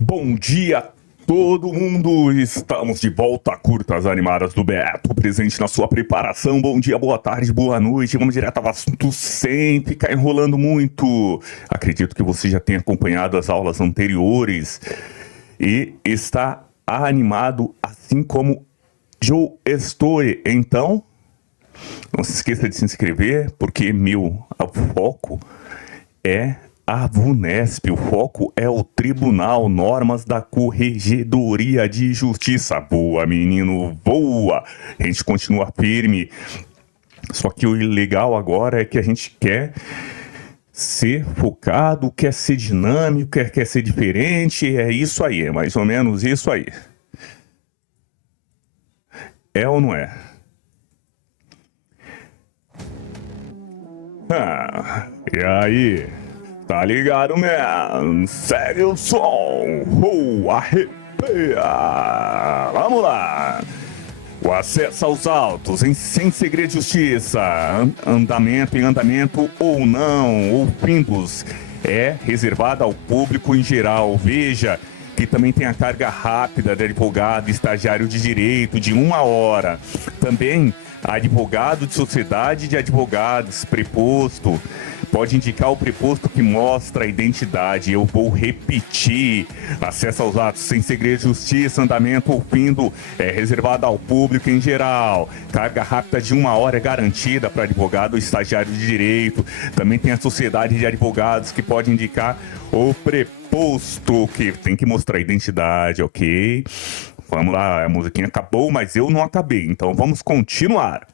Bom dia, todo mundo! Estamos de volta a Curtas Animadas do Beto, presente na sua preparação. Bom dia, boa tarde, boa noite. Vamos direto ao assunto sem ficar enrolando muito. Acredito que você já tenha acompanhado as aulas anteriores e está animado assim como eu estou. Então, não se esqueça de se inscrever, porque o foco é a VUNESP, o foco é o Tribunal Normas da Corregedoria de Justiça. Boa, menino, boa! A gente continua firme. Só que o legal agora é que a gente quer ser focado, quer ser dinâmico, quer ser diferente. É isso aí, é mais ou menos isso aí. É ou não é? E aí? Tá ligado, man? Segue o som! Arrepia! Vamos lá! O acesso aos autos sem segredo de justiça, andamento em andamento ou não, ou findos, é reservado ao público em geral. Veja que também tem a carga rápida de advogado, estagiário de direito, de 1 hora. Também advogado de sociedade de advogados, preposto. Pode indicar o preposto que mostra a identidade. Eu vou repetir. Acesso aos atos sem segredo de justiça, andamento ou findo é reservado ao público em geral. Carga rápida de 1 hora é garantida para advogado ou estagiário de direito. Também tem a sociedade de advogados que pode indicar o preposto, que tem que mostrar a identidade, ok? Vamos lá, a musiquinha acabou, mas eu não acabei. Então vamos continuar.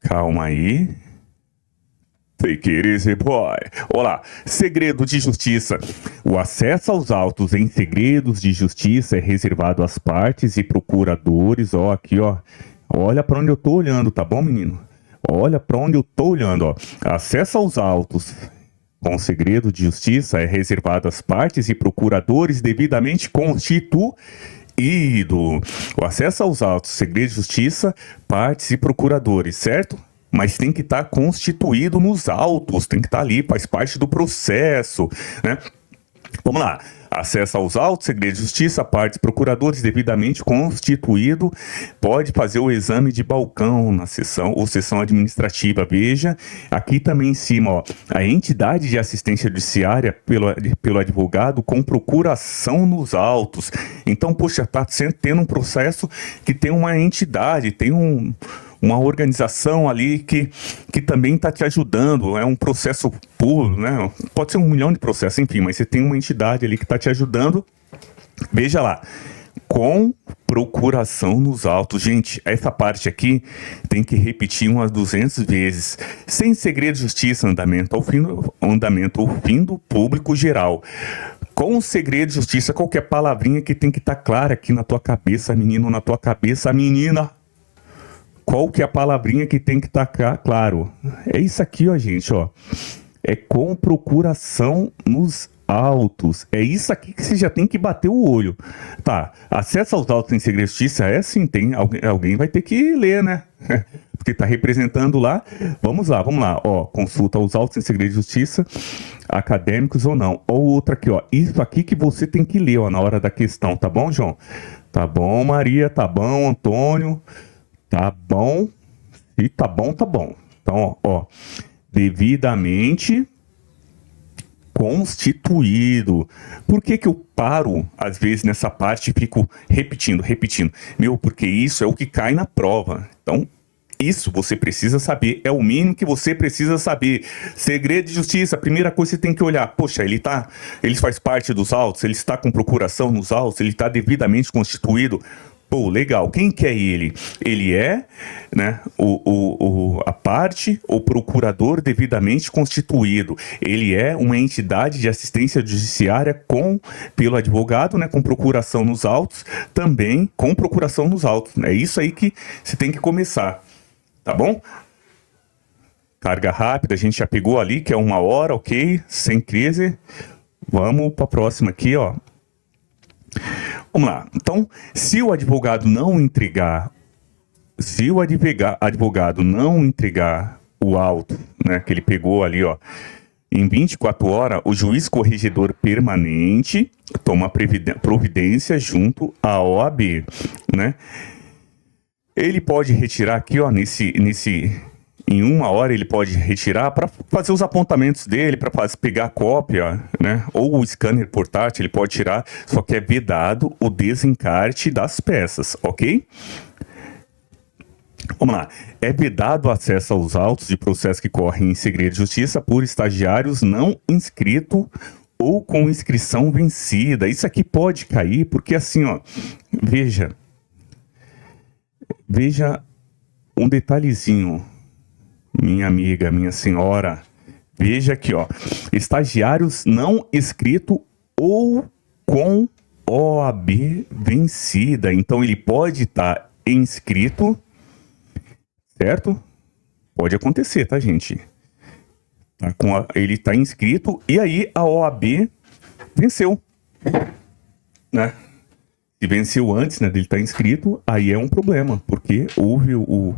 Calma aí. Take it easy, boy. Olá, segredo de justiça. O acesso aos autos em segredos de justiça é reservado às partes e procuradores. Ó, aqui, ó. Olha para onde eu tô olhando, tá bom, menino? Olha para onde eu tô olhando, ó. Acesso aos autos com segredo de justiça é reservado às partes e procuradores devidamente constituídos. O acesso aos autos, segredo de justiça, partes e procuradores, certo? Mas tem que estar constituído nos autos, tem que estar ali, faz parte do processo, né? Vamos lá. Acesso aos autos, segredo de justiça, partes, procuradores devidamente constituído, pode fazer o exame de balcão na sessão ou sessão administrativa. Veja, aqui também em cima, ó, a entidade de assistência judiciária pelo advogado com procuração nos autos. Então, poxa, tá tendo um processo que tem uma entidade, tem uma organização ali que também está te ajudando, é um processo puro, né? Pode ser 1 milhão de processos, enfim, mas você tem uma entidade ali que está te ajudando. Veja lá, com procuração nos autos. Gente, essa parte aqui tem que repetir umas 200 vezes. Sem segredo de justiça, andamento ao fim do público geral. Com segredo de justiça, qualquer palavrinha que tem que estar clara aqui na tua cabeça, menino, na tua cabeça, menina. Qual que é a palavrinha que tem que estar claro? É isso aqui, ó, gente, ó. É com procuração nos autos. É isso aqui que você já tem que bater o olho. Tá, acesso aos autos em segredo de justiça é sim, tem. Alguém vai ter que ler, né? Porque tá representando lá. Vamos lá. Ó, consulta os autos em segredo de justiça, acadêmicos ou não. Ou outra aqui, ó. Isso aqui que você tem que ler, ó, na hora da questão. Tá bom, João? Tá bom, Maria. Tá bom, Antônio. Tá bom? E tá bom, tá bom. Então, ó, devidamente constituído. Por que eu paro, às vezes, nessa parte e fico repetindo? Porque isso é o que cai na prova. Então, isso você precisa saber, é o mínimo que você precisa saber. Segredo de justiça, a primeira coisa que você tem que olhar, poxa, ele faz parte dos autos, ele está com procuração nos autos, ele está devidamente constituído. Pô, legal. Quem que é ele? Ele é, né, a parte ou procurador devidamente constituído. Ele é uma entidade de assistência judiciária pelo advogado, né, com procuração nos autos, também com procuração nos autos. É isso aí que você tem que começar, tá bom? Carga rápida, a gente já pegou ali, que é 1 hora, ok? Sem crise. Vamos para a próxima aqui, ó. Vamos lá. Então, se o advogado não entregar o auto, né, que ele pegou ali, ó, Em 24 horas, o juiz corregedor permanente toma providência junto à OAB, né? Ele pode retirar aqui, ó, em 1 hora ele pode retirar para fazer os apontamentos dele, para pegar a cópia, né? Ou o scanner portátil, ele pode tirar, só que é vedado o desencarte das peças, ok? Vamos lá. É vedado o acesso aos autos de processo que correm em segredo de justiça por estagiários não inscritos ou com inscrição vencida. Isso aqui pode cair porque assim, ó, veja um detalhezinho, minha amiga, minha senhora. Veja aqui, ó, estagiários não inscritos ou com OAB vencida. Então ele pode estar inscrito, certo? Pode acontecer, tá, gente? Ele está inscrito e aí a OAB venceu, né? Se venceu antes, né, dele estar inscrito, aí é um problema, porque houve o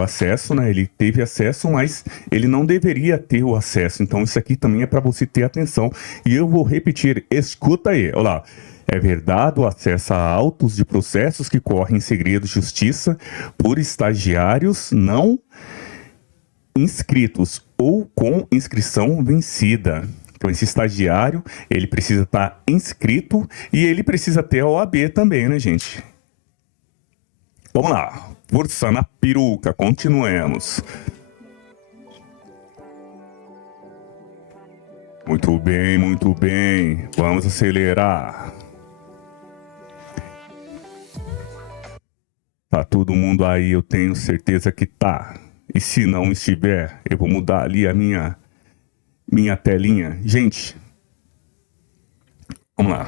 acesso, né? Ele teve acesso, mas ele não deveria ter o acesso. Então isso aqui também é para você ter atenção. E eu vou repetir, escuta aí, olha lá. É verdade o acesso a autos de processos que correm em segredo de justiça por estagiários não inscritos ou com inscrição vencida. Então esse estagiário, ele precisa estar inscrito e ele precisa ter a OAB também, né, gente? Vamos lá, forçando a peruca, continuemos. Muito bem, vamos acelerar. Tá todo mundo aí, eu tenho certeza que tá. E se não estiver, eu vou mudar ali a minha telinha. Gente, vamos lá.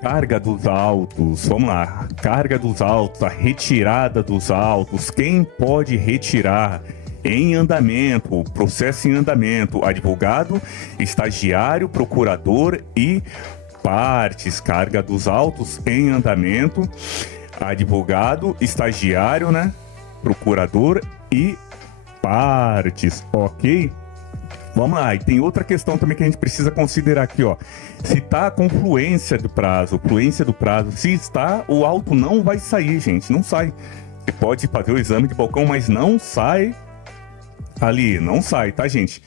Carga dos autos, vamos lá. Carga dos autos, a retirada dos autos. Quem pode retirar? Em andamento, processo em andamento, advogado, estagiário, procurador e partes. Carga dos autos em andamento, advogado, estagiário, né? Procurador e partes, ok? Vamos lá, e tem outra questão também que a gente precisa considerar aqui, ó. Se tá com fluência do prazo, se está, o auto não vai sair, gente, não sai. Você pode fazer o exame de balcão, mas não sai ali, não sai, tá, gente?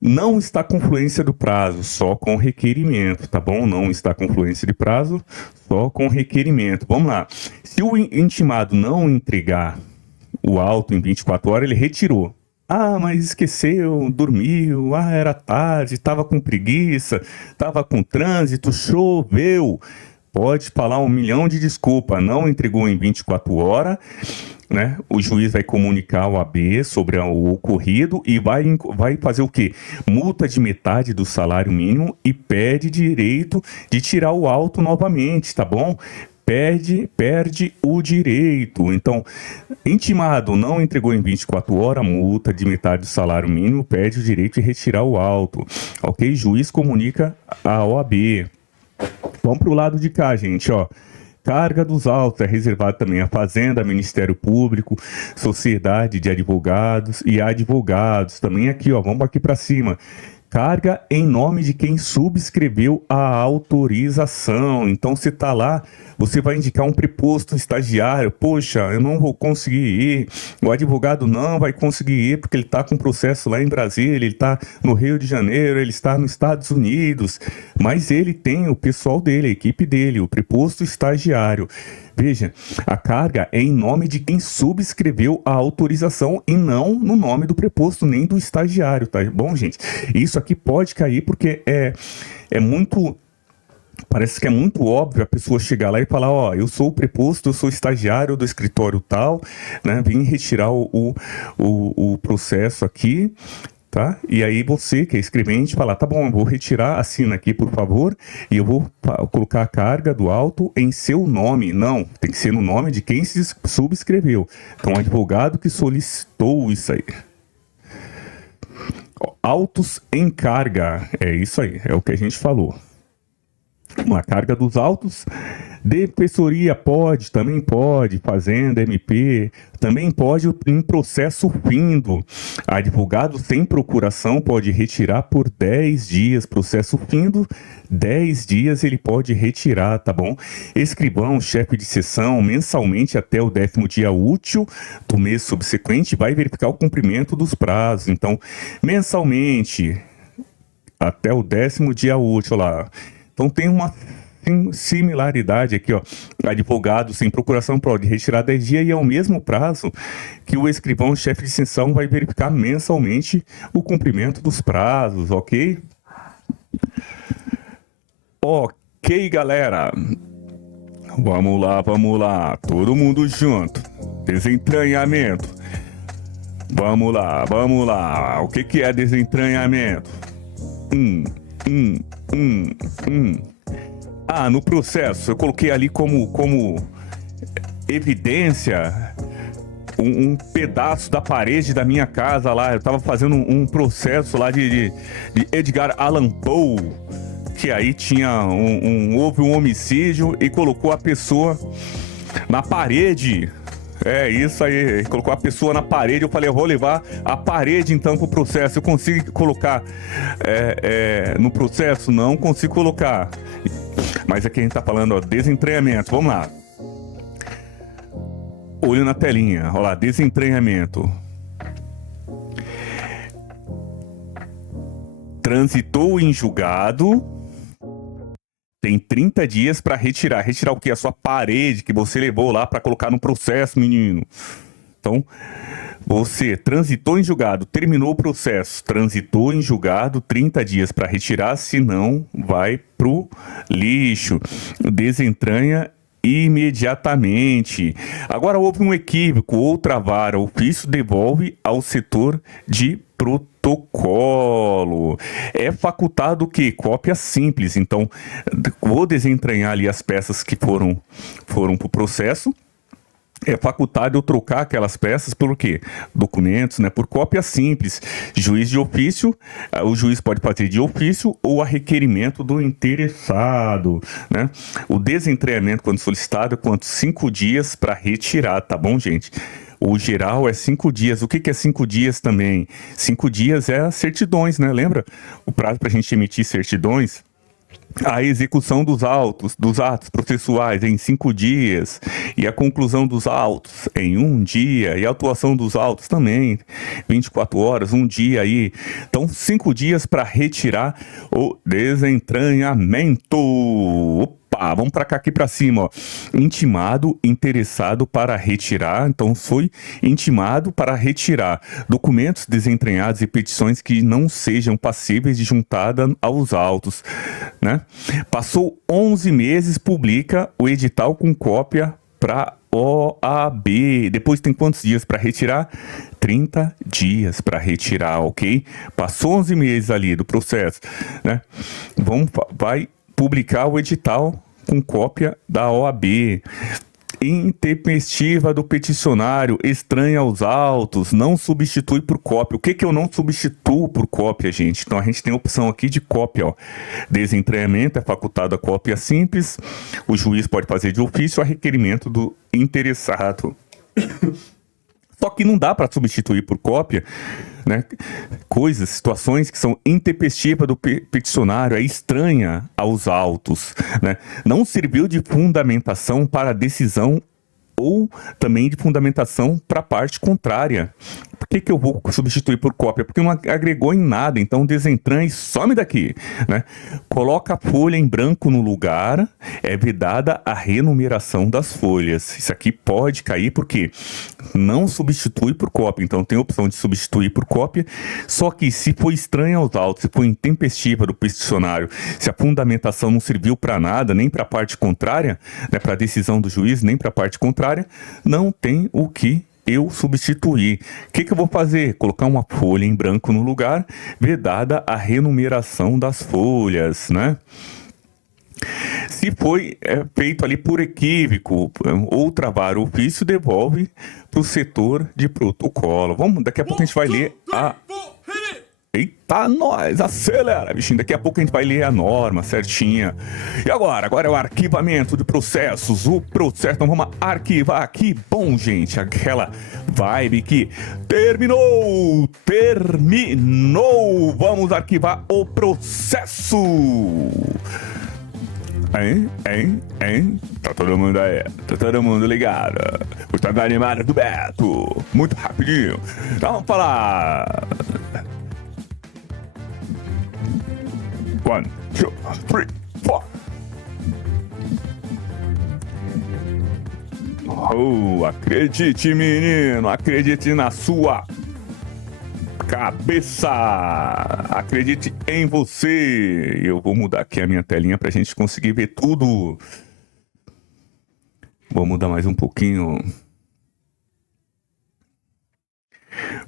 Não está com fluência do prazo, só com requerimento, tá bom? Não está com fluência de prazo, só com requerimento. Vamos lá. Se o intimado não entregar o auto em 24 horas, ele retirou. Ah, mas esqueceu, dormiu, era tarde, estava com preguiça, estava com trânsito, choveu. Pode falar 1.000.000 de desculpa, não entregou em 24 horas, né? O juiz vai comunicar ao AB sobre o ocorrido e vai fazer o quê? Multa de metade do salário mínimo e pede direito de tirar o auto novamente, tá bom? Perde o direito. Então, intimado não entregou em 24 horas, multa de metade do salário mínimo, perde o direito de retirar o auto. Ok? Juiz comunica a OAB. Vamos para o lado de cá, gente, ó. Carga dos autos é reservado também à Fazenda, Ministério Público, Sociedade de Advogados e Advogados. Também aqui, ó, vamos aqui para cima. Carga em nome de quem subscreveu a autorização. Então, você está lá, você vai indicar um preposto estagiário. Poxa, eu não vou conseguir ir. O advogado não vai conseguir ir porque ele está com processo lá em Brasília, ele está no Rio de Janeiro, ele está nos Estados Unidos. Mas ele tem o pessoal dele, a equipe dele, o preposto estagiário. Veja, a carga é em nome de quem subscreveu a autorização e não no nome do preposto, nem do estagiário, tá bom, gente? Isso aqui pode cair porque é muito... Parece que é muito óbvio a pessoa chegar lá e falar, ó, eu sou o preposto, eu sou estagiário do escritório tal, né? Vim retirar o processo aqui, tá? E aí você, que é escrevente, fala, tá bom, eu vou retirar, assina aqui, por favor, e eu vou colocar a carga do auto em seu nome. Não, tem que ser no nome de quem se subscreveu. Então, o advogado que solicitou isso aí. Autos em carga, é isso aí, é o que a gente falou. Uma carga dos autos Defensoria pode, também pode. Fazenda, MP, também pode em processo findo. Advogado sem procuração pode retirar por 10 dias. Processo findo, 10 dias ele pode retirar, tá bom? Escrivão, chefe de sessão, mensalmente até o 10º dia útil do mês subsequente, vai verificar o cumprimento dos prazos. Então, mensalmente, até o 10º dia útil lá. Então, tem uma similaridade aqui, ó. Advogado sem procuração pode retirar 10 dias e é o mesmo prazo que o escrivão, chefe de sessão, vai verificar mensalmente o cumprimento dos prazos, ok? Ok, galera. Vamos lá. Todo mundo junto. Desentranhamento. Vamos lá. O que é desentranhamento? No processo, eu coloquei ali como evidência um pedaço da parede da minha casa lá. Eu tava fazendo um processo lá de Edgar Allan Poe, que aí houve um homicídio e colocou a pessoa na parede. É isso aí, colocou a pessoa na parede. Eu falei, eu vou levar a parede então pro processo. Eu consigo colocar no processo? Não consigo colocar. Mas aqui a gente tá falando, ó, desentranhamento. Vamos lá. Olho na telinha, olha lá, desentranhamento. Transitou em julgado. Tem 30 dias para retirar. Retirar o quê? A sua parede que você levou lá para colocar no processo, menino. Então, você transitou em julgado, terminou o processo, transitou em julgado, 30 dias para retirar, senão vai pro lixo. Desentranha imediatamente. Agora houve um equívoco, outra vara, ofício devolve ao setor de protocolo. É facultado o quê? Cópia simples. Então, vou desentranhar ali as peças que foram para o processo. É facultado eu trocar aquelas peças por quê? Documentos, né? Por cópia simples. Juiz de ofício, o juiz pode fazer de ofício ou a requerimento do interessado, né? O desentranhamento, quando solicitado, é quanto? 5 dias para retirar, tá bom, gente? O geral é 5 dias. O que é 5 dias também? 5 dias é as certidões, né? Lembra? O prazo para a gente emitir certidões? A execução dos atos processuais em 5 dias, e a conclusão dos autos em 1 dia, e a atuação dos autos também, 24 horas, 1 dia aí. Então, 5 dias para retirar o desentranhamento. Opa, vamos para cá, aqui para cima, ó. Intimado, interessado para retirar. Então, foi intimado para retirar documentos desentranhados e petições que não sejam passíveis de juntada aos autos, né? Passou 11 meses, publica o edital com cópia para OAB. Depois tem quantos dias para retirar? 30 dias para retirar, ok? Passou 11 meses ali do processo, né? Vai publicar o edital com cópia da OAB. Intempestiva do peticionário, estranha aos autos, não substitui por cópia. O que eu não substituo por cópia, gente? Então a gente tem a opção aqui de cópia, ó. Desentranhamento é facultado a cópia simples. O juiz pode fazer de ofício a requerimento do interessado. Só que não dá para substituir por cópia, né? Coisas, situações que são intempestivas do peticionário, é estranha aos autos, né? Não serviu de fundamentação para a decisão ou também de fundamentação para a parte contrária. Por que eu vou substituir por cópia? Porque não agregou em nada, então desentranha e some daqui, né? Coloca a folha em branco no lugar, é vedada a renumeração das folhas. Isso aqui pode cair porque não substitui por cópia, então tem a opção de substituir por cópia, só que se for estranha aos autos, se for intempestiva do peticionário, se a fundamentação não serviu para nada, nem para a parte contrária, né, para a decisão do juiz, nem para a parte contrária, não tem o que eu substituir. O que eu vou fazer? Colocar uma folha em branco no lugar, vedada a renumeração das folhas, né? Se foi feito ali por equívoco, outra vara ofício devolve para o setor de protocolo. Daqui a pouco a gente vai ler a Eita, nós, acelera, bichinho. Daqui a pouco a gente vai ler a norma certinha. E agora? Agora é o arquivamento de processos. O processo, então vamos arquivar. Que bom, gente. Aquela vibe que terminou. Vamos arquivar o processo. Hein? Tá todo mundo aí, tá todo mundo ligado. O trabalho animado do Beto. Muito rapidinho. Então vamos falar. 1, 2, 3, 4. Oh, acredite, menino. Acredite na sua cabeça. Acredite em você. Eu vou mudar aqui a minha telinha pra gente conseguir ver tudo. Vou mudar mais um pouquinho.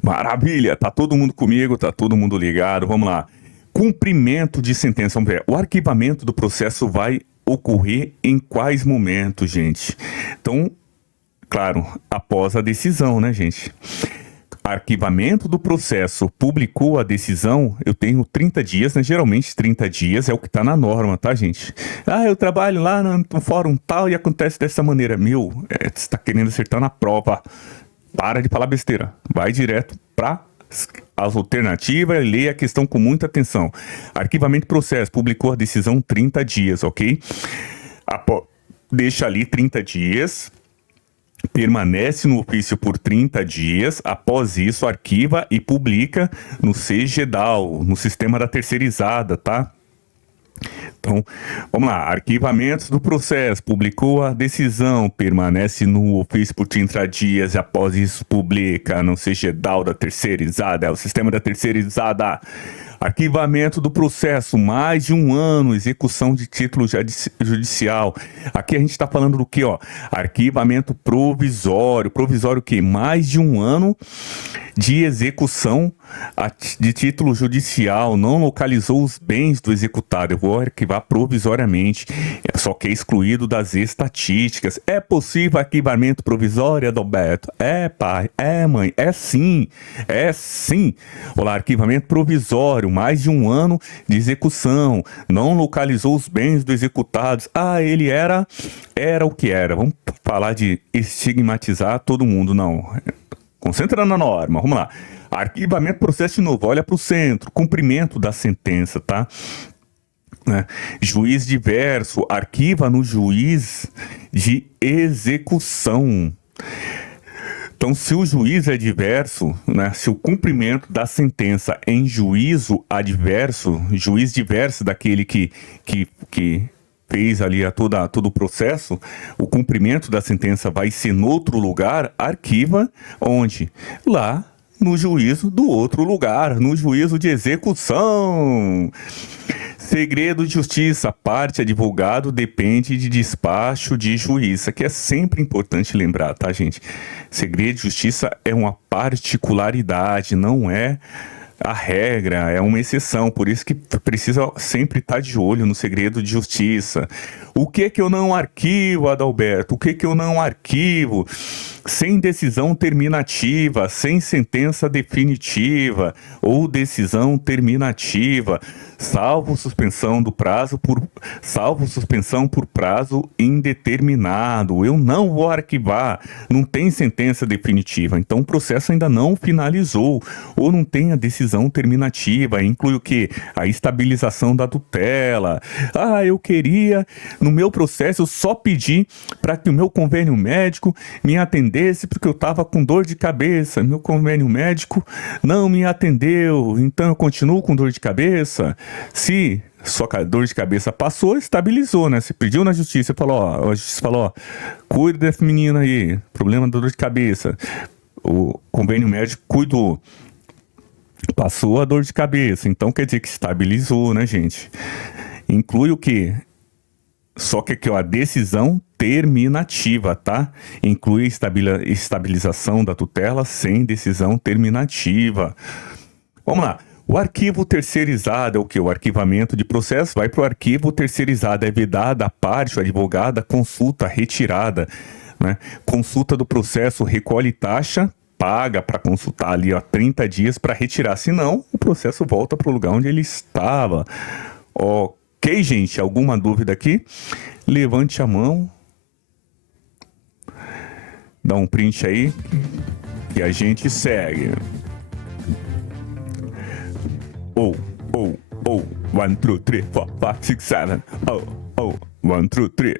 Maravilha, tá todo mundo comigo, tá todo mundo ligado. Vamos lá. Cumprimento de sentença. Vamos ver. O arquivamento do processo vai ocorrer em quais momentos, gente? Então, claro, após a decisão, né, gente? Arquivamento do processo, publicou a decisão, eu tenho 30 dias, né? Geralmente 30 dias é o que tá na norma, tá, gente? Ah, eu trabalho lá no fórum tal e acontece dessa maneira. Meu, você tá querendo acertar na prova. Para de falar besteira. Vai direto para as alternativas e leia a questão com muita atenção. Arquivamento de processo, publicou a decisão 30 dias, ok? Deixa ali 30 dias. Permanece no ofício por 30 dias, após isso arquiva e publica no CGDAL, no sistema da terceirizada, tá? Então, vamos lá, arquivamentos do processo, publicou a decisão, permanece no ofício por 30 dias e após isso publica no CGDAL da terceirizada, é o sistema da terceirizada. Arquivamento do processo, mais de 1 ano, execução de título judicial. Aqui a gente está falando do que, ó? Arquivamento provisório. Provisório o quê? Mais de 1 ano de execução de título judicial, não localizou os bens do executado. Eu vou arquivar provisoriamente, só que é excluído das estatísticas. É possível arquivamento provisório, Adalberto? É, pai, é, mãe, é sim, é sim. Olá, arquivamento provisório, mais de 1 ano de execução, não localizou os bens do executado. Ah, ele era o que era. Vamos falar de estigmatizar todo mundo, não. Concentrando na norma, vamos lá. Arquivamento, processo de novo, olha para o centro, cumprimento da sentença, tá? Juiz diverso, arquiva no juiz de execução. Então, se o juiz é diverso, né, se o cumprimento da sentença em juízo adverso, juiz diverso daquele que fez ali todo o processo, o cumprimento da sentença vai ser em outro lugar, arquiva onde? Lá no juízo do outro lugar, no juízo de execução. Segredo de justiça, parte advogado depende de despacho de juiz. Isso aqui é sempre importante lembrar, tá, gente? Segredo de justiça é uma particularidade, não é a regra, é uma exceção, por isso que precisa sempre estar de olho no segredo de justiça. O que eu não arquivo, Adalberto? O que eu não arquivo? Sem decisão terminativa, sem sentença definitiva ou decisão terminativa, salvo suspensão por prazo indeterminado. Eu não vou arquivar, não tem sentença definitiva, então o processo ainda não finalizou ou não tem a decisão terminativa. Inclui o quê? A estabilização da tutela. Ah, eu queria, no meu processo, eu só pedi para que o meu convênio médico me atendesse porque eu estava com dor de cabeça. Meu convênio médico não me atendeu, então eu continuo com dor de cabeça. Se sua dor de cabeça passou, estabilizou, né? Você pediu na justiça, a justiça falou, ó, cuida desse menino aí, problema da dor de cabeça. O convênio médico cuidou. Passou a dor de cabeça, então quer dizer que estabilizou, né, gente? Inclui o quê? Só que aqui, ó, a decisão terminativa, tá? Inclui estabilização da tutela sem decisão terminativa. Vamos lá. O arquivo terceirizado é o quê? O arquivamento de processo vai para o arquivo terceirizado. É vedada a parte, o advogado, consulta retirada, né? Consulta do processo recolhe taxa paga para consultar ali, ó, 30 dias para retirar. Senão, o processo volta para o lugar onde ele estava. Ok, gente? Alguma dúvida aqui? Levante a mão. Dá um print aí e a gente segue. Oh, 1, 2, 3, 4, 5, 6, 7. Oh, 1, 2, 3.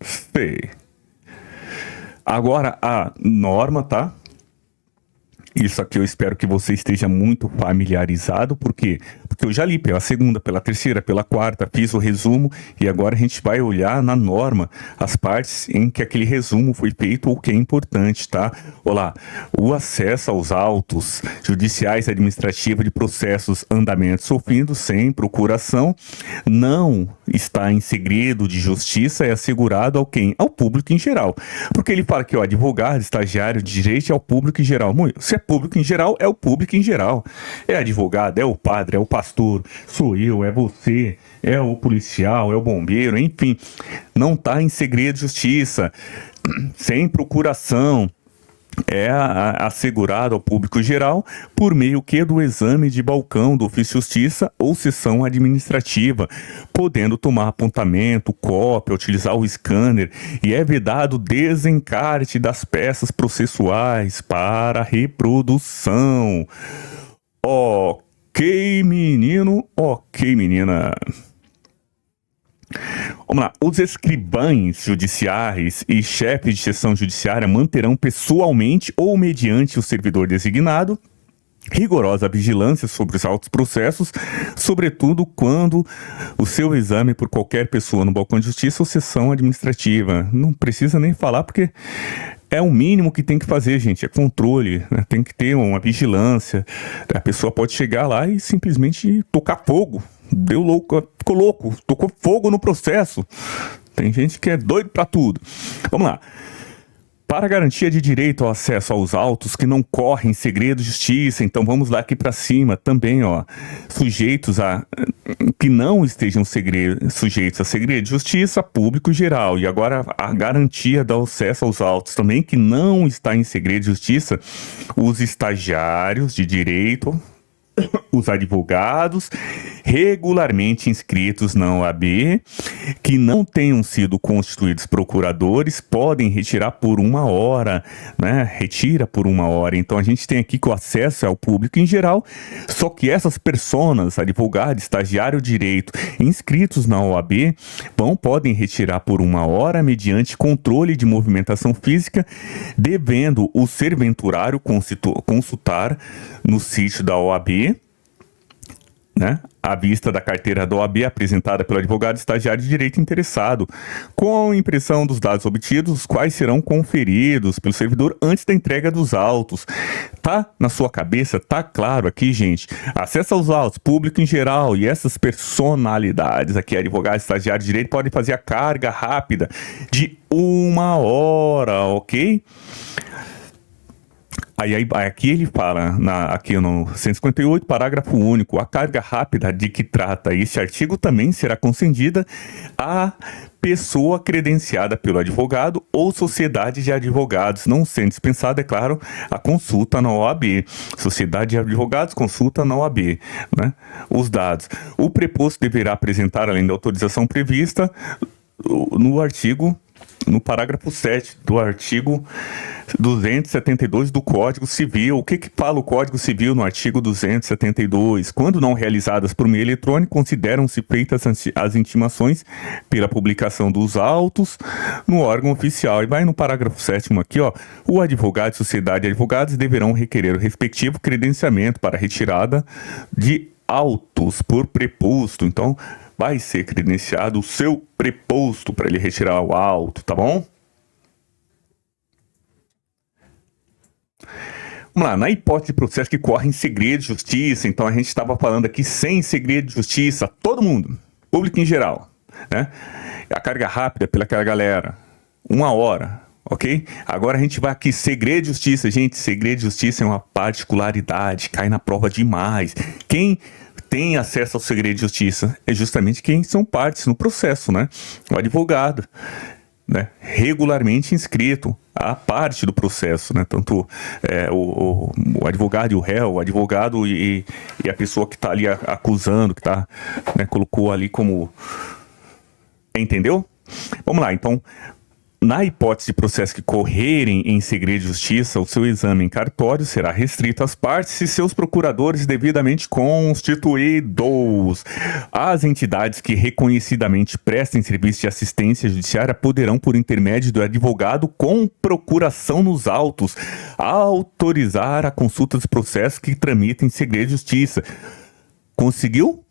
Sei. Agora a norma, tá? Isso aqui eu espero que você esteja muito familiarizado, por quê? Porque eu já li pela segunda, pela terceira, pela quarta, fiz o resumo e agora a gente vai olhar na norma as partes em que aquele resumo foi feito ou que é importante, tá? Olá, o acesso aos autos judiciais administrativos de processos andamentos ou findos sem procuração não está em segredo de justiça, é assegurado ao quem? Ao público em geral. Porque ele fala que o advogado, estagiário de direito é ao público em geral. Se é público em geral, é o público em geral. É advogado, é o padre, é o pastor, sou eu, é você, é o policial, é o bombeiro, enfim. Não está em segredo de justiça, sem procuração. É assegurado ao público geral por meio que do exame de balcão do ofício de justiça ou sessão administrativa, podendo tomar apontamento, cópia, utilizar o scanner, e é vedado desencarte das peças processuais para reprodução. Ok, menino, ok, menina. Vamos lá. Os escrivães judiciais e chefes de seção judiciária manterão pessoalmente ou mediante o servidor designado rigorosa vigilância sobre os autos processos, sobretudo quando o seu exame por qualquer pessoa no balcão de justiça ou sessão administrativa. Não precisa nem falar porque é o mínimo que tem que fazer, gente, é controle, né? Tem que ter uma vigilância. A pessoa pode chegar lá e simplesmente tocar fogo. Deu louco, ficou louco, tocou fogo no processo. Tem gente que é doido pra tudo. Vamos lá. Para a garantia de direito ao acesso aos autos que não correm segredo de justiça, então vamos lá aqui para cima também, ó, sujeitos a que não estejam sujeitos a segredo de justiça, público geral. E agora a garantia do acesso aos autos também que não está em segredo de justiça, os estagiários de direito, os advogados regularmente inscritos na OAB, que não tenham sido constituídos procuradores, podem retirar por 1 hora, né? Retira por 1 hora. Então a gente tem aqui que o acesso é ao público em geral, só que essas pessoas, advogado, estagiário de direito, inscritos na OAB, podem retirar por 1 hora mediante controle de movimentação física, devendo o serventuário consultar no sítio da OAB, né, à vista da carteira da OAB apresentada pelo advogado estagiário de direito interessado, com a impressão dos dados obtidos, os quais serão conferidos pelo servidor antes da entrega dos autos. Tá na sua cabeça? Tá claro aqui, gente? Acesso aos autos, público em geral, e essas personalidades aqui, advogado estagiário de direito, podem fazer a carga rápida de 1 hora, ok? Aí aqui ele fala, aqui no 158, parágrafo único, a carga rápida de que trata este artigo também será concedida à pessoa credenciada pelo advogado ou sociedade de advogados, não sendo dispensada, é claro, a consulta na OAB. Sociedade de advogados, consulta na OAB, né? Os dados. O preposto deverá apresentar, além da autorização prevista, no parágrafo 7 do artigo 272 do Código Civil. O que fala o Código Civil no artigo 272? Quando não realizadas por meio eletrônico, consideram-se feitas as intimações pela publicação dos autos no órgão oficial. E vai no parágrafo 7º aqui, ó. O advogado e sociedade de advogados deverão requerer o respectivo credenciamento para retirada de autos por preposto. Então, vai ser credenciado o seu preposto para ele retirar o auto, tá bom? Vamos lá, na hipótese de processo que corre em segredo de justiça, então a gente estava falando aqui sem segredo de justiça, todo mundo, público em geral, né? A carga rápida pelaquela galera, 1 hora, ok? Agora a gente vai aqui, segredo de justiça, gente, segredo de justiça é uma particularidade, cai na prova demais. Quem tem acesso ao segredo de justiça é justamente quem são partes no processo, né? O advogado. né, regularmente inscrito a parte do processo, né? Tanto o advogado e o réu, o advogado e a pessoa que está ali acusando, que tá, né, colocou ali como... Entendeu? Vamos lá, então... Na hipótese de processos que correrem em segredo de justiça, o seu exame em cartório será restrito às partes e seus procuradores devidamente constituídos. As entidades que reconhecidamente prestem serviço de assistência judiciária poderão, por intermédio do advogado com procuração nos autos, autorizar a consulta dos processos que tramitem em segredo de justiça. Conseguiu?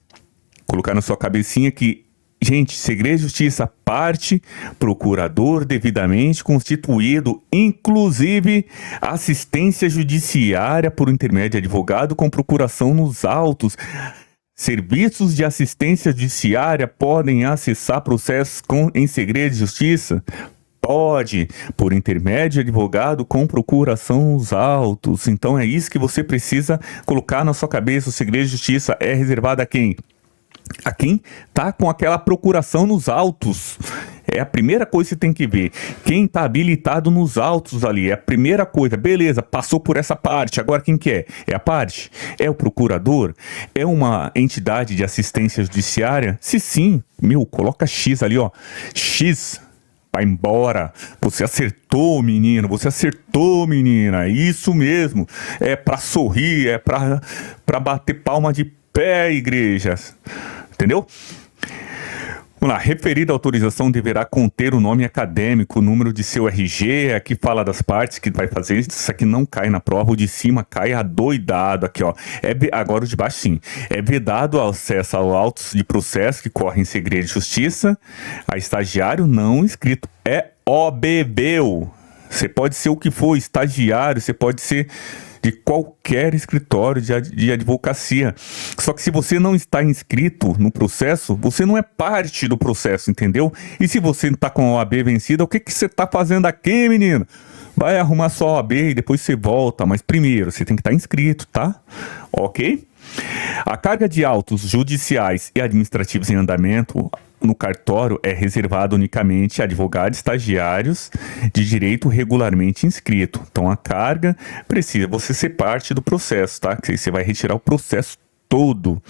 Colocar na sua cabecinha que... Gente, segredo de justiça, parte, procurador devidamente constituído, inclusive assistência judiciária por intermédio de advogado com procuração nos autos. Serviços de assistência judiciária podem acessar processos em segredo de justiça? Pode, por intermédio de advogado com procuração nos autos. Então é isso que você precisa colocar na sua cabeça. O segredo de justiça é reservado a quem? A quem tá com aquela procuração nos autos. É a primeira coisa que você tem que ver. Quem tá habilitado nos autos ali. É a primeira coisa. Beleza, passou por essa parte. Agora quem que é? É a parte? É o procurador? É uma entidade de assistência judiciária? Se sim, coloca X ali, ó. X. Vai embora. Você acertou, menino. Você acertou, menina. Isso mesmo. É pra sorrir. É pra bater palma de pé, igrejas. Entendeu? Vamos lá. Referida autorização deverá conter o nome acadêmico, o número de seu RG. Aqui fala das partes que vai fazer. Isso aqui não cai na prova. O de cima cai adoidado aqui, ó. Agora o de baixo, sim. É vedado o acesso aos autos de processo que correm em segredo de justiça a estagiário não inscrito. É OBBEU. Você pode ser o que for, estagiário, você pode ser de qualquer escritório de advocacia. Só que se você não está inscrito no processo, você não é parte do processo, entendeu? E se você está com a OAB vencida, o que você está fazendo aqui, menino? Vai arrumar sua OAB e depois você volta. Mas primeiro, você tem que estar inscrito, tá? Ok? A carga de autos judiciais e administrativos em andamento no cartório é reservada unicamente a advogados estagiários de direito regularmente inscrito. Então a carga precisa você ser parte do processo, tá? Que você vai retirar o processo todo,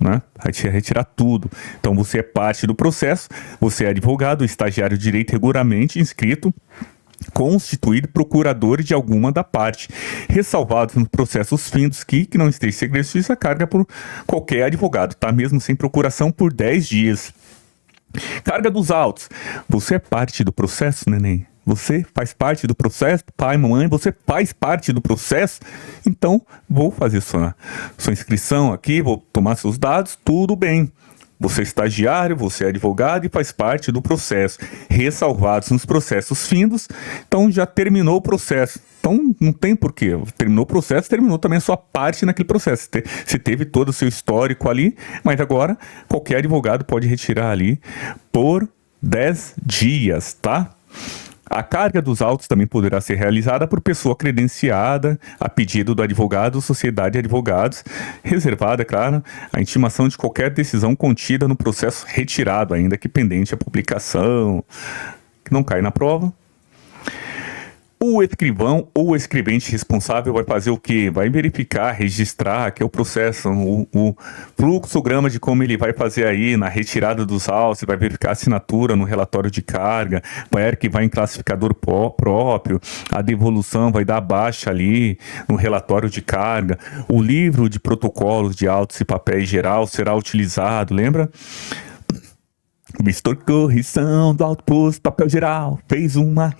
né? Vai retirar tudo. Então você é parte do processo, você é advogado, estagiário de direito regularmente inscrito, constituído procurador de alguma da parte, ressalvados nos processos findos que não esteja em segredo de justiça, carga por qualquer advogado, tá? Mesmo sem procuração por 10 dias. Carga dos autos. Você é parte do processo, neném? Você faz parte do processo? Pai, mamãe, você faz parte do processo? Então, vou fazer sua inscrição aqui, vou tomar seus dados, tudo bem. Você é estagiário, você é advogado e faz parte do processo. Ressalvados nos processos findos, então já terminou o processo. Então não tem porquê. Terminou o processo, terminou também a sua parte naquele processo. Você teve todo o seu histórico ali, mas agora qualquer advogado pode retirar ali por 10 dias, tá? A carga dos autos também poderá ser realizada por pessoa credenciada a pedido do advogado ou sociedade de advogados, reservada, claro, a intimação de qualquer decisão contida no processo retirado, ainda que pendente a publicação, que não cai na prova. O escrivão ou o escrevente responsável vai fazer o quê? Vai verificar, registrar, que é o processo, o fluxograma de como ele vai fazer aí na retirada dos autos, vai verificar a assinatura no relatório de carga, vai arquivar em classificador próprio, a devolução vai dar baixa ali no relatório de carga, o livro de protocolos de autos e papéis geral será utilizado, lembra? Mistor correção do auto posto, papel geral, fez uma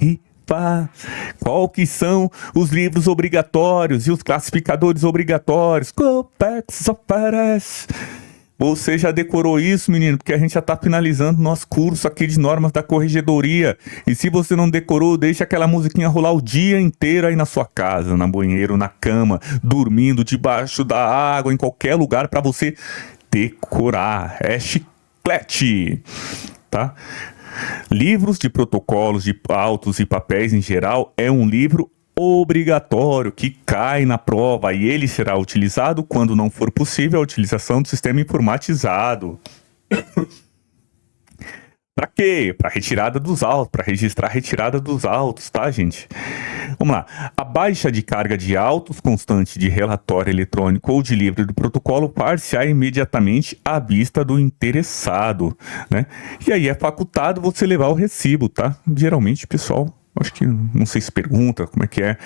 qual que são os livros obrigatórios e os classificadores obrigatórios? Copex oferece. Você já decorou isso, menino? Porque a gente já está finalizando nosso curso aqui de normas da corregedoria. E se você não decorou, deixa aquela musiquinha rolar o dia inteiro aí na sua casa, no banheiro, na cama, dormindo, debaixo da água, em qualquer lugar para você decorar. É chiclete, tá? Livros de protocolos de autos e papéis em geral é um livro obrigatório que cai na prova e ele será utilizado quando não for possível a utilização do sistema informatizado. Para quê? Para retirada dos autos, para registrar a retirada dos autos, tá, gente? Vamos lá. A baixa de carga de autos constante de relatório eletrônico ou de livro do protocolo far-se-á imediatamente à vista do interessado, né? E aí é facultado você levar o recibo, tá? Geralmente, pessoal, acho que não sei se pergunta como é que é.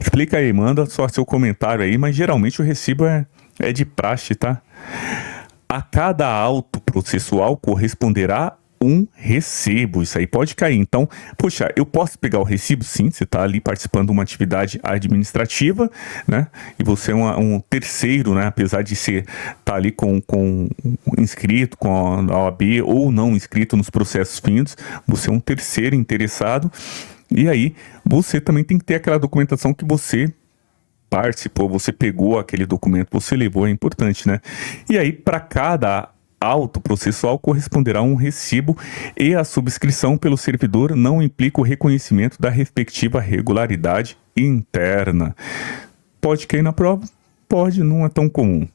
Explica aí, manda só seu comentário aí, mas geralmente o recibo é de praxe, tá? A cada auto processual corresponderá um recibo. Isso aí pode cair. Então, poxa, eu posso pegar o recibo? Sim, você está ali participando de uma atividade administrativa, né? E você é um terceiro, né? Apesar de ser tá ali com inscrito com a OAB ou não inscrito nos processos findos, você é um terceiro interessado. E aí, você também tem que ter aquela documentação que você participou, você pegou aquele documento, você levou, é importante, né? E aí, para cada auto processual corresponderá um recibo e a subscrição pelo servidor não implica o reconhecimento da respectiva regularidade interna. Pode cair na prova? Pode, não é tão comum.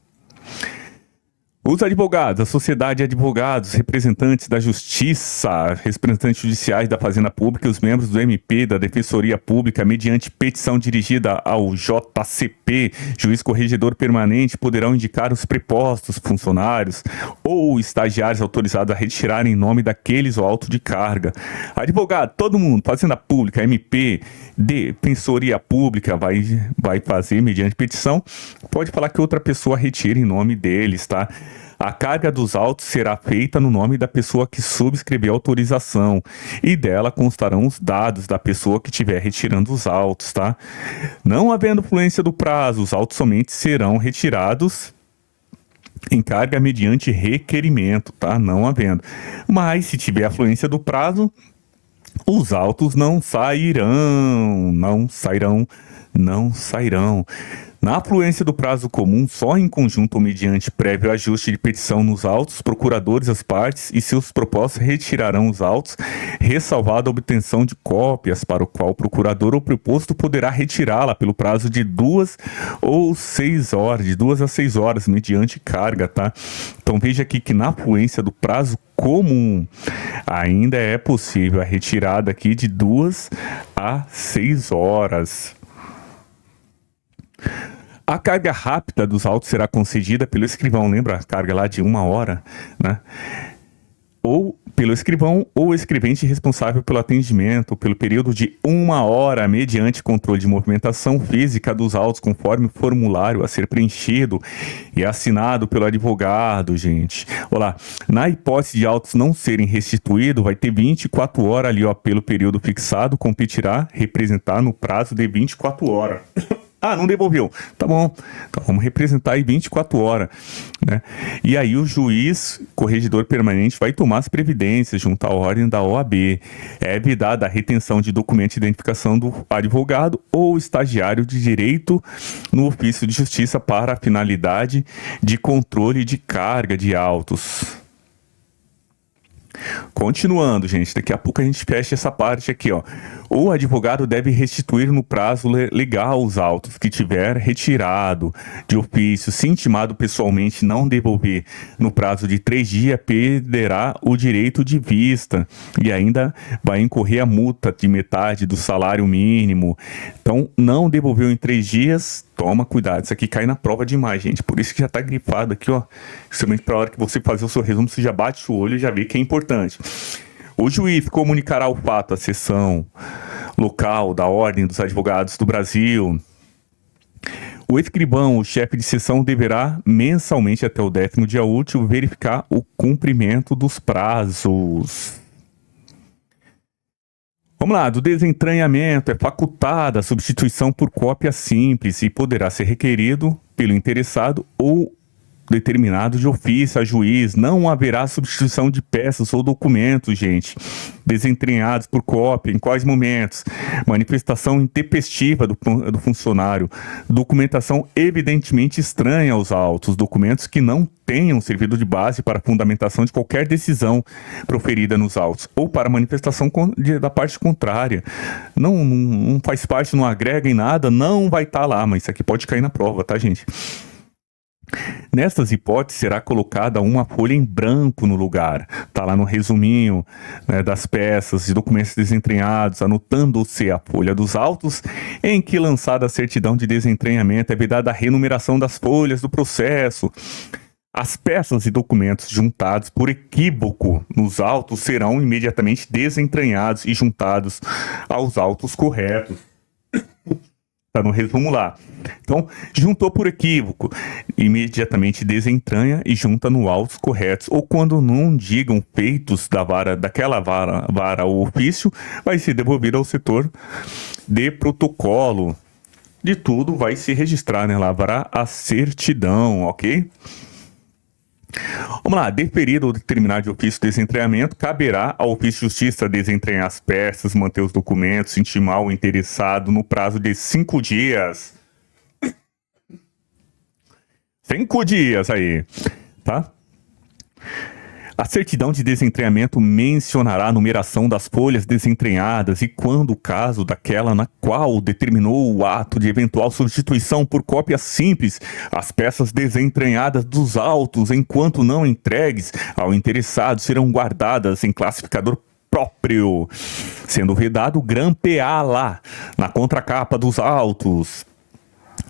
Os advogados, a sociedade de advogados, representantes da justiça, representantes judiciais da Fazenda Pública e os membros do MP, da Defensoria Pública, mediante petição dirigida ao JCP, juiz corregedor permanente, poderão indicar os prepostos funcionários ou estagiários autorizados a retirar em nome daqueles o auto de carga. Advogado, todo mundo, Fazenda Pública, MP, Defensoria Pública vai fazer mediante petição, pode falar que outra pessoa retire em nome deles, tá? A carga dos autos será feita no nome da pessoa que subscreveu a autorização e dela constarão os dados da pessoa que estiver retirando os autos, tá? Não havendo fluência do prazo, os autos somente serão retirados em carga mediante requerimento, tá? Não havendo. Mas se tiver a fluência do prazo, os autos não sairão. Na fluência do prazo comum, só em conjunto ou mediante prévio ajuste de petição nos autos, procuradores, as partes e seus propostos retirarão os autos, ressalvada a obtenção de cópias, para o qual o procurador ou preposto poderá retirá-la pelo prazo de 2 ou 6 horas, de 2 a 6 horas, mediante carga, tá? Então veja aqui que na fluência do prazo comum ainda é possível a retirada aqui de 2 a 6 horas. A carga rápida dos autos será concedida pelo escrivão, lembra a carga lá de 1 hora, né? Ou pelo escrivão ou escrevente responsável pelo atendimento, pelo período de 1 hora, mediante controle de movimentação física dos autos, conforme o formulário a ser preenchido e assinado pelo advogado, gente. Olá, na hipótese de autos não serem restituídos, vai ter 24 horas ali, ó, pelo período fixado, competirá representar no prazo de 24 horas. Ah, não devolveu. Tá bom. Então, vamos representar aí 24 horas, né? E aí o juiz, corregedor permanente, vai tomar as previdências junto à ordem da OAB. É vedada a retenção de documento de identificação do advogado ou estagiário de direito no ofício de justiça para a finalidade de controle de carga de autos. Continuando, gente, daqui a pouco a gente fecha essa parte aqui, ó. O advogado deve restituir no prazo legal os autos que tiver retirado de ofício. Se intimado pessoalmente não devolver no prazo de 3 dias, perderá o direito de vista e ainda vai incorrer a multa de metade do salário mínimo. Então, não devolveu em 3 dias, toma cuidado. Isso aqui cai na prova demais, gente. Por isso que já tá grifado aqui, ó. Justamente para a hora que você fazer o seu resumo, você já bate o olho e já vê que é importante. O juiz comunicará o fato à seção local da Ordem dos Advogados do Brasil. O escrivão, o chefe de seção, deverá mensalmente até o 10º dia útil verificar o cumprimento dos prazos. Vamos lá, do desentranhamento é facultada a substituição por cópia simples e poderá ser requerido pelo interessado ou determinado de ofício a juiz. Não haverá substituição de peças ou documentos, gente, desentranhados por cópia. Em quais momentos? Manifestação intempestiva do funcionário, documentação evidentemente estranha aos autos, documentos que não tenham servido de base para a fundamentação de qualquer decisão proferida nos autos, ou para manifestação da parte contrária. Não faz parte, não agrega em nada, não vai estar lá, mas isso aqui pode cair na prova, tá, gente? Nestas hipóteses, será colocada uma folha em branco no lugar. Está lá no resuminho, né, das peças e documentos desentranhados, anotando-se a folha dos autos, em que lançada a certidão de desentranhamento é vedada a renumeração das folhas do processo. As peças e documentos juntados por equívoco nos autos serão imediatamente desentranhados e juntados aos autos corretos. Tá no resumo lá. Então, juntou por equívoco, imediatamente desentranha e junta no autos corretos. Ou quando não digam feitos daquela vara ou ofício, vai ser devolvido ao setor de protocolo. De tudo vai se registrar, né? Lá haverá a certidão, ok? Vamos lá, deferido ou determinado de ofício de desentranhamento, caberá ao ofício de justiça desentranhar as peças, manter os documentos, intimar o interessado no prazo de 5 dias. 5 dias aí, tá? A certidão de desentranhamento mencionará a numeração das folhas desentranhadas e, quando o caso, daquela na qual determinou o ato de eventual substituição por cópia simples, as peças desentranhadas dos autos, enquanto não entregues ao interessado, serão guardadas em classificador próprio, sendo vedado grampeá lá na contracapa dos autos.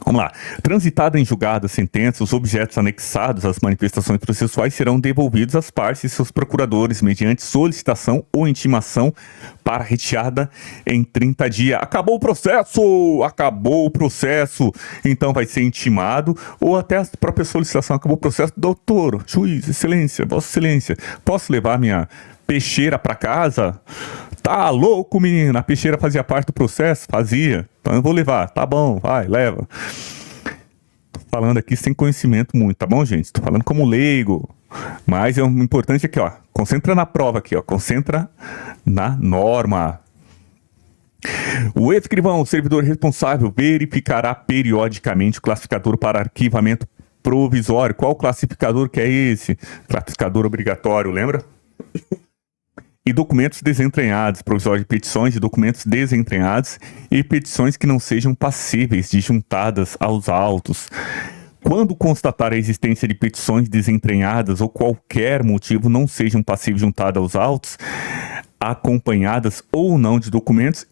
Vamos lá. Transitada em julgada a sentença, os objetos anexados às manifestações processuais serão devolvidos às partes e seus procuradores mediante solicitação ou intimação para retirada em 30 dias. Acabou o processo! Acabou o processo! Então vai ser intimado ou até a própria solicitação. Acabou o processo. Doutor, juiz, excelência, vossa excelência, posso levar minha peixeira para casa? Tá louco, menino? A peixeira fazia parte do processo? Fazia. Então eu vou levar. Tá bom, vai, leva. Tô falando aqui sem conhecimento muito, tá bom, gente? Tô falando como leigo. Mas o importante aqui, ó. Concentra na prova aqui, ó. Concentra na norma. O escrivão, servidor responsável, verificará periodicamente o classificador para arquivamento provisório. Qual classificador que é esse? Classificador obrigatório, lembra? E documentos desentranhados, provisório de petições e documentos desentranhados e petições que não sejam passíveis de juntadas aos autos. Quando constatar a existência de petições desentranhadas ou qualquer motivo não sejam passíveis de juntadas aos autos, acompanhadas ou não de documentos,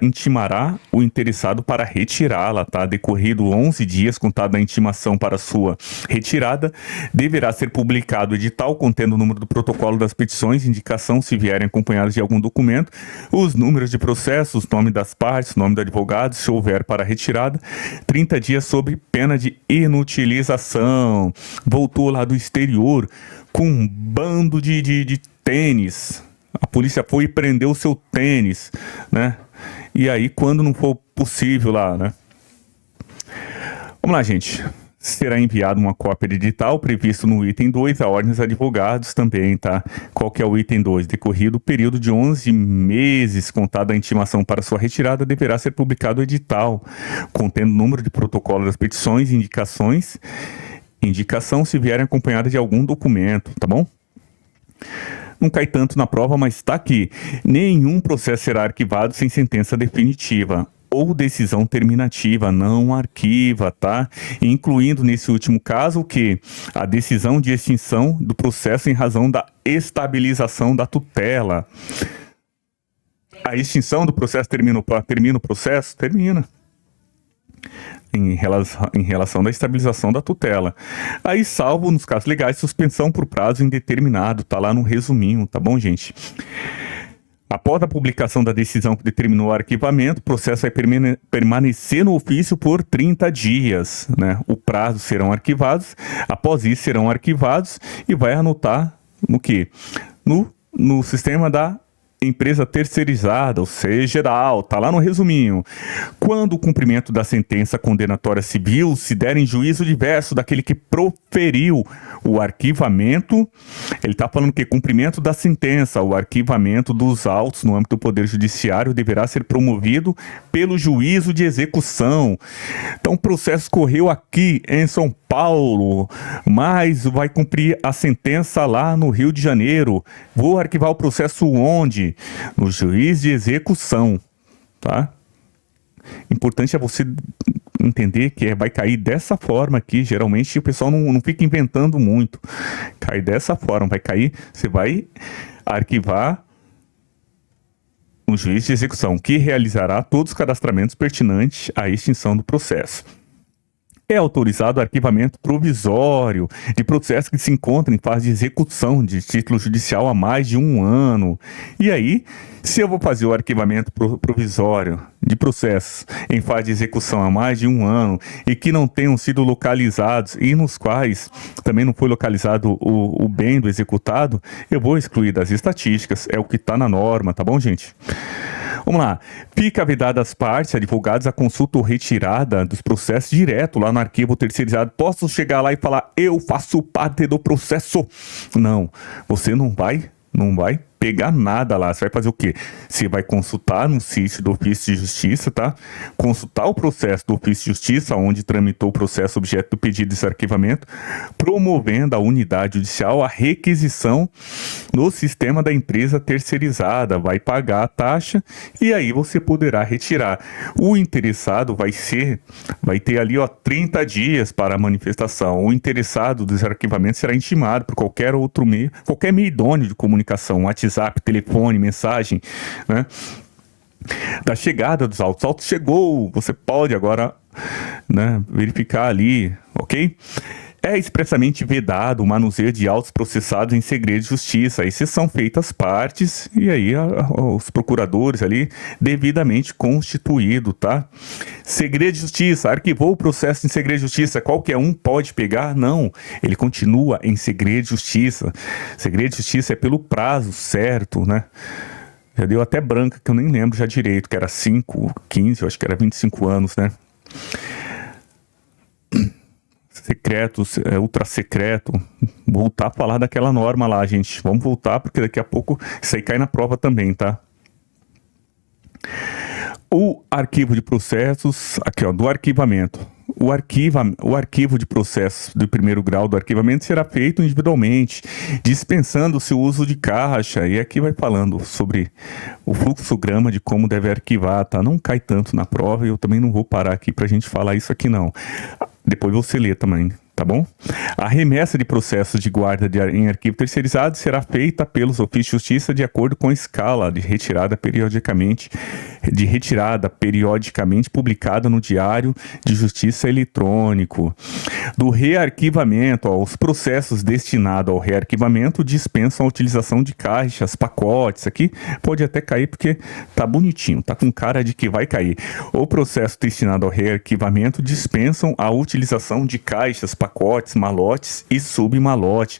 intimará o interessado para retirá-la, tá? Decorrido 11 dias contado da intimação para sua retirada, deverá ser publicado o edital contendo o número do protocolo das petições, indicação se vierem acompanhadas de algum documento, os números de processos, nome das partes, nome do advogado, se houver para retirada, 30 dias sob pena de inutilização. Voltou lá do exterior com um bando de tênis. A polícia foi e prendeu o seu tênis, né? E aí, quando não for possível lá, né? Vamos lá, gente. Será enviada uma cópia de edital previsto no item 2, a ordem dos advogados também, tá? Qual que é o item 2? Decorrido o período de 11 meses contado a intimação para sua retirada, deverá ser publicado o edital, contendo o número de protocolo das petições e indicação se vierem acompanhada de algum documento, tá bom? Não cai tanto na prova, mas está aqui. Nenhum processo será arquivado sem sentença definitiva ou decisão terminativa, não arquiva, tá? Incluindo nesse último caso o que? A decisão de extinção do processo em razão da estabilização da tutela. A extinção do processo termina o processo? Termina. Em relação da estabilização da tutela. Aí, salvo nos casos legais, suspensão por prazo indeterminado, tá lá no resuminho, tá bom, gente? Após a publicação da decisão que determinou o arquivamento, o processo vai permanecer no ofício por 30 dias, né? O prazo serão arquivados, após isso serão arquivados e vai anotar no quê? No sistema da empresa terceirizada, ou seja, geral, tá lá no resuminho. Quando o cumprimento da sentença condenatória civil se der em juízo diverso daquele que proferiu o arquivamento, ele está falando que cumprimento da sentença, o arquivamento dos autos no âmbito do Poder Judiciário deverá ser promovido pelo juízo de execução. Então, o processo correu aqui em São Paulo, mas vai cumprir a sentença lá no Rio de Janeiro. Vou arquivar o processo onde? No juiz de execução, tá? Importante é você entender que vai cair dessa forma aqui. Geralmente o pessoal não fica inventando muito. Cai dessa forma, vai cair, você vai arquivar um juiz de execução que realizará todos os cadastramentos pertinentes à extinção do processo. É autorizado o arquivamento provisório de processo que se encontra em fase de execução de título judicial há mais de 1 ano. E aí, se eu vou fazer o arquivamento provisório de processos em fase de execução há mais de 1 ano e que não tenham sido localizados e nos quais também não foi localizado o bem do executado, eu vou excluir das estatísticas. É o que está na norma, tá bom, gente? Vamos lá. Fica vedada às partes, advogados, a consulta ou retirada dos processos direto lá no arquivo terceirizado. Posso chegar lá e falar, eu faço parte do processo? Não, você não vai pegar nada lá. Você vai fazer o quê? Você vai consultar no sítio do ofício de justiça, tá? Consultar o processo do ofício de justiça, onde tramitou o processo objeto do pedido de arquivamento, promovendo a unidade judicial a requisição no sistema da empresa terceirizada. Vai pagar a taxa e aí você poderá retirar. O interessado vai ter ali, 30 dias para a manifestação. O interessado do desarquivamento será intimado por qualquer meio idôneo de comunicação, WhatsApp, telefone, mensagem, né? Da chegada dos autos. O auto chegou, você pode agora, né, verificar ali, ok? É expressamente vedado o manuseio de autos processados em segredo de justiça. Aí são feitas partes e aí os procuradores ali devidamente constituído, tá? Segredo de justiça, arquivou o processo em segredo de justiça, qualquer um pode pegar? Não, ele continua em segredo de justiça. Segredo de justiça é pelo prazo certo, né? Já deu até branca, que eu nem lembro já direito, que era 5, 15, eu acho que era 25 anos, né? Secreto, ultra secreto, voltar a falar daquela norma lá, gente. Vamos voltar, porque daqui a pouco isso aí cai na prova também, tá? O arquivo de processos, aqui ó, do arquivamento. O arquivo de processos do primeiro grau do arquivamento será feito individualmente, dispensando-se o uso de caixa. E aqui vai falando sobre o fluxograma de como deve arquivar, tá? Não cai tanto na prova e eu também não vou parar aqui pra gente falar isso aqui, não. Depois você lê também, tá bom? A remessa de processos de guarda em arquivo terceirizado será feita pelos ofícios de justiça de acordo com a escala de retirada periodicamente publicada no Diário de Justiça Eletrônico. Do rearquivamento, os processos destinados ao rearquivamento dispensam a utilização de caixas, pacotes. Aqui pode até cair porque tá bonitinho, tá com cara de que vai cair. O processo destinado ao rearquivamento dispensam a utilização de caixas, pacotes, malotes e submalote.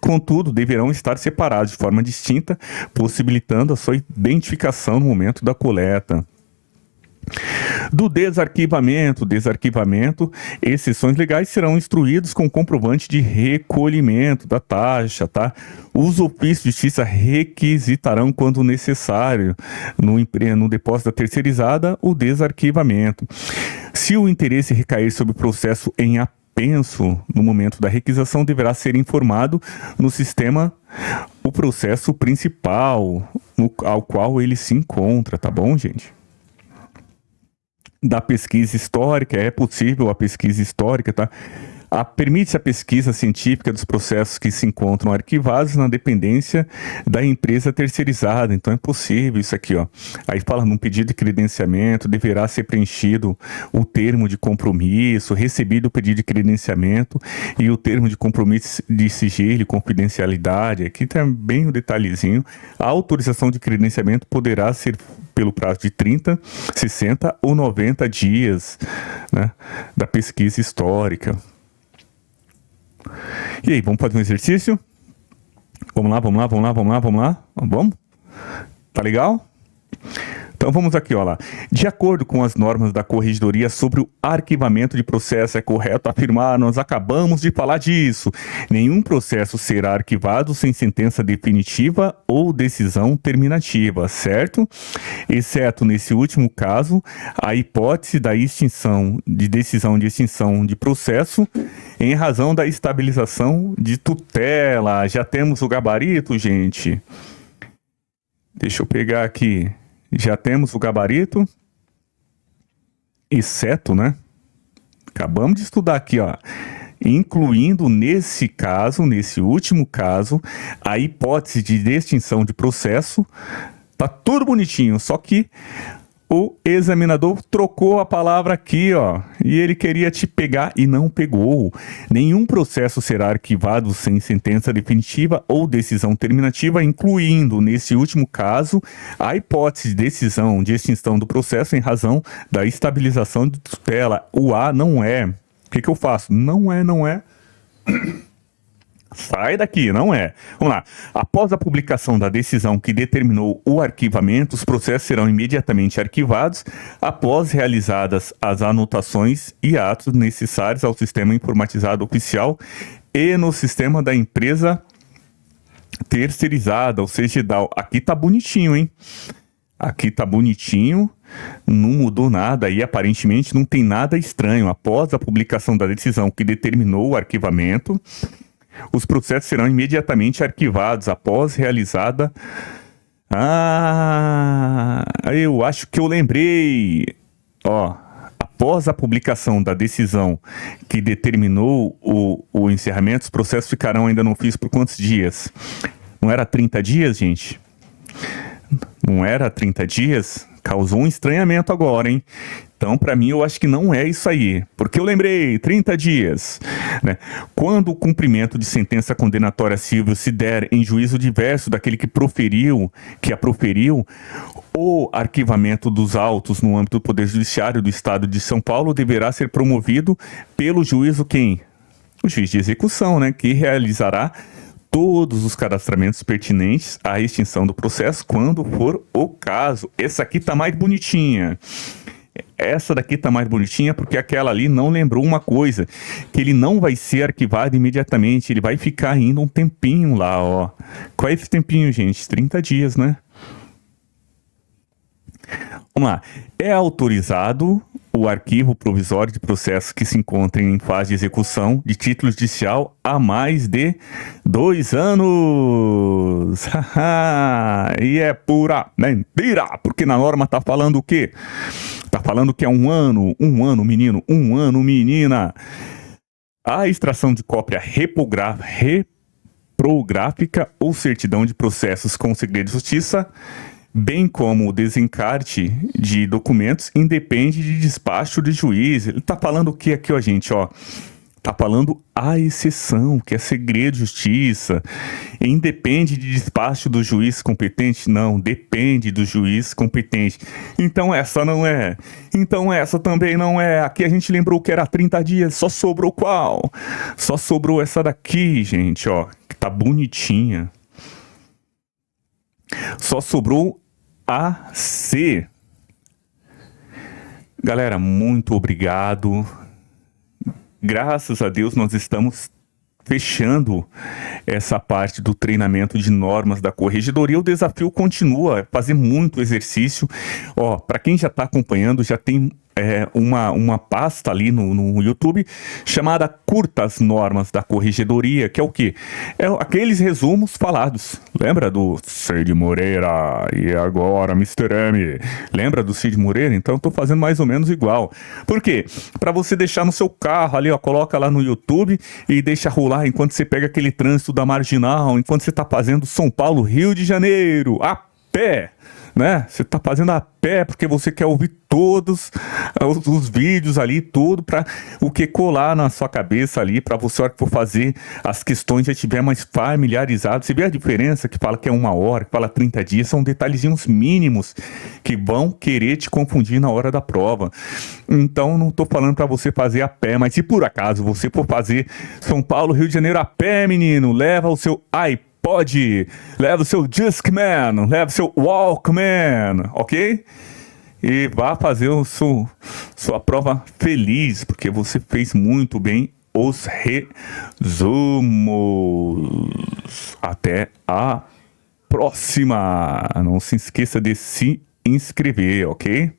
Contudo, deverão estar separados de forma distinta, possibilitando a sua identificação no momento da coleta. Do desarquivamento, exceções legais serão instruídos com comprovante de recolhimento da taxa, tá? Os ofícios de justiça requisitarão, quando necessário, no depósito da terceirizada, o desarquivamento. Se o interesse recair sobre o processo em apenso no momento da requisição, deverá ser informado no sistema o processo principal ao qual ele se encontra, tá bom, gente? Da pesquisa histórica, é possível a pesquisa histórica, tá? Permite-se a pesquisa científica dos processos que se encontram arquivados na dependência da empresa terceirizada. Então é possível isso aqui, ó. Aí fala, num pedido de credenciamento, deverá ser preenchido o termo de compromisso, recebido o pedido de credenciamento e o termo de compromisso de sigilo e confidencialidade. Aqui tá bem o detalhezinho. A autorização de credenciamento poderá ser pelo prazo de 30, 60 ou 90 dias, né, da pesquisa histórica. E aí, vamos fazer um exercício? Vamos lá? Vamos? Tá legal? Então vamos aqui, ó lá. De acordo com as normas da Corregedoria sobre o arquivamento de processo, é correto afirmar, nós acabamos de falar disso. Nenhum processo será arquivado sem sentença definitiva ou decisão terminativa, certo? Exceto nesse último caso, a hipótese da decisão de extinção de processo em razão da estabilização de tutela. Já temos o gabarito, gente? Deixa eu pegar aqui. Já temos o gabarito, exceto, né? Acabamos de estudar aqui, ó. Incluindo nesse caso, nesse último caso, a hipótese de extinção de processo. Tá tudo bonitinho, só que o examinador trocou a palavra aqui, ó, e ele queria te pegar e não pegou. Nenhum processo será arquivado sem sentença definitiva ou decisão terminativa, incluindo, nesse último caso, a hipótese de decisão de extinção do processo em razão da estabilização de tutela. O A não é. O que eu faço? Não é. Sai daqui, não é. Vamos lá. Após a publicação da decisão que determinou o arquivamento, os processos serão imediatamente arquivados após realizadas as anotações e atos necessários ao sistema informatizado oficial e no sistema da empresa terceirizada, ou seja, aqui tá bonitinho, hein? Aqui tá bonitinho, não mudou nada e aparentemente não tem nada estranho. Após a publicação da decisão que determinou o arquivamento, os processos serão imediatamente arquivados após realizada... eu acho que eu lembrei. Ó, após a publicação da decisão que determinou o encerramento, os processos ficarão, ainda não fiz por quantos dias? Não era 30 dias, gente? Não era 30 dias? Causou um estranhamento agora, hein? Então, para mim, eu acho que não é isso aí. Porque eu lembrei, 30 dias. Né? Quando o cumprimento de sentença condenatória civil se der em juízo diverso daquele que a proferiu, o arquivamento dos autos no âmbito do Poder Judiciário do Estado de São Paulo deverá ser promovido pelo juízo quem? O juiz de execução, né? Que realizará todos os cadastramentos pertinentes à extinção do processo quando for o caso. Essa aqui tá mais bonitinha. Essa daqui tá mais bonitinha porque aquela ali não lembrou uma coisa, que ele não vai ser arquivado imediatamente, ele vai ficar ainda um tempinho lá, ó. Qual é esse tempinho, gente? 30 dias, né? Vamos lá. É autorizado o arquivo provisório de processos que se encontrem em fase de execução de título judicial há mais de 2 anos. E é pura mentira, porque na norma tá falando o quê? Tá falando que é 1 ano, menino, 1 ano, menina. A extração de cópia reprográfica ou certidão de processos com segredo de justiça, bem como o desencarte de documentos, independe de despacho de juiz. Ele tá falando o que aqui, ó, gente, ó? Tá falando a exceção, que é segredo de justiça. Independe de despacho do juiz competente? Não, depende do juiz competente. Então essa não é. Então essa também não é. Aqui a gente lembrou que era 30 dias, só sobrou qual? Só sobrou essa daqui, gente, ó, que tá bonitinha. Só sobrou a C. Galera, muito obrigado. Graças a Deus nós estamos fechando essa parte do treinamento de normas da corregedoria. O desafio continua, é fazer muito exercício. Ó, para quem já está acompanhando, já tem uma pasta ali no YouTube chamada Curtas Normas da Corregedoria, que é o quê? É aqueles resumos falados. Lembra do Cid Moreira? E agora, Mr. M? Lembra do Cid Moreira? Então eu tô fazendo mais ou menos igual. Por quê? Para você deixar no seu carro ali, ó, coloca lá no YouTube e deixa rolar enquanto você pega aquele trânsito da Marginal, enquanto você tá fazendo São Paulo, Rio de Janeiro, a pé. Né? Você tá fazendo a pé porque você quer ouvir todos os vídeos ali, tudo para o que colar na sua cabeça ali, para você, a hora que for fazer as questões, já estiver mais familiarizado. Você vê a diferença que fala que é 1 hora, que fala 30 dias, são detalhezinhos mínimos que vão querer te confundir na hora da prova. Então, não tô falando para você fazer a pé, mas se por acaso você for fazer São Paulo, Rio de Janeiro a pé, menino, leva o seu iPad, leva o seu Discman, leva o seu Walkman, ok? E vá fazer sua prova feliz, porque você fez muito bem os resumos. Até a próxima! Não se esqueça de se inscrever, ok?